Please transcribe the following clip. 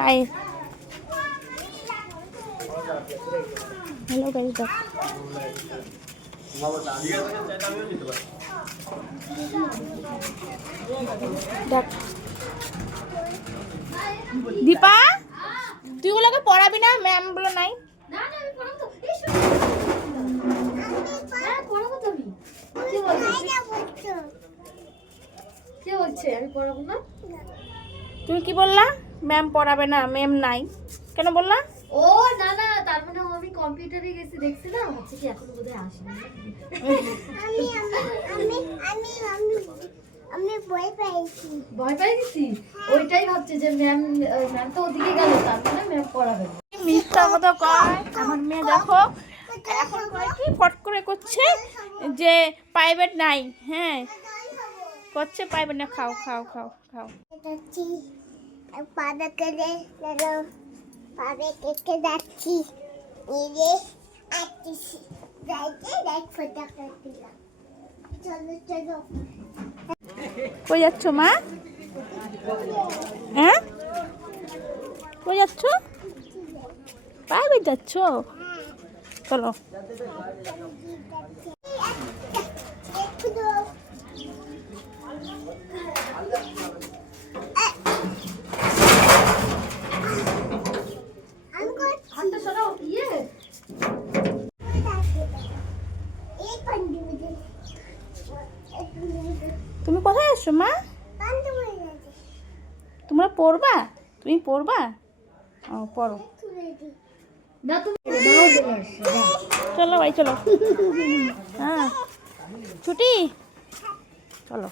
আয় hello guys দেখ দেখ দীপা তুই ওগুলোকে পড়াবি না ম্যাম বলে নাই তুমি কি বললা ম্যাম পড়াবে না ম্যাম নাই কেন বললা ও না না তার মানে আমি কম্পিউটারে গেছি দেখছি না হচ্ছে কি এখন বোধহয় আসেনি আমি আমি আমি আমি আমি ভয় পাই গেছি ওইটাই ভাবছে যে ম্যাম তো ওদিকে গেল তার মানে ম্যাম পড়াবে না মিথ্যা কথা কয় আমার মেয়ে দেখো এখন কয় কি ফট করে করছে যে প্রাইভেট নাই হ্যাঁ করছে প্রাইভেট না খাও খাও খাও খাও পাবে করে চলো পাবে কেটে যাচ্ছি নিজে আসছি যাইতে দেখ ফটো করছিলাম চলো চলো কই যাচ্ছ মা হ্যাঁ কই যাচ্ছ প্রাইভেট যাচ্ছ চলো তুমি কোথায় আসছো মা তোমরা পড়বা তুমি পড়বা ও পড়ো না তুমি চলো ভাই চলো হ্যাঁ ছুটি চলো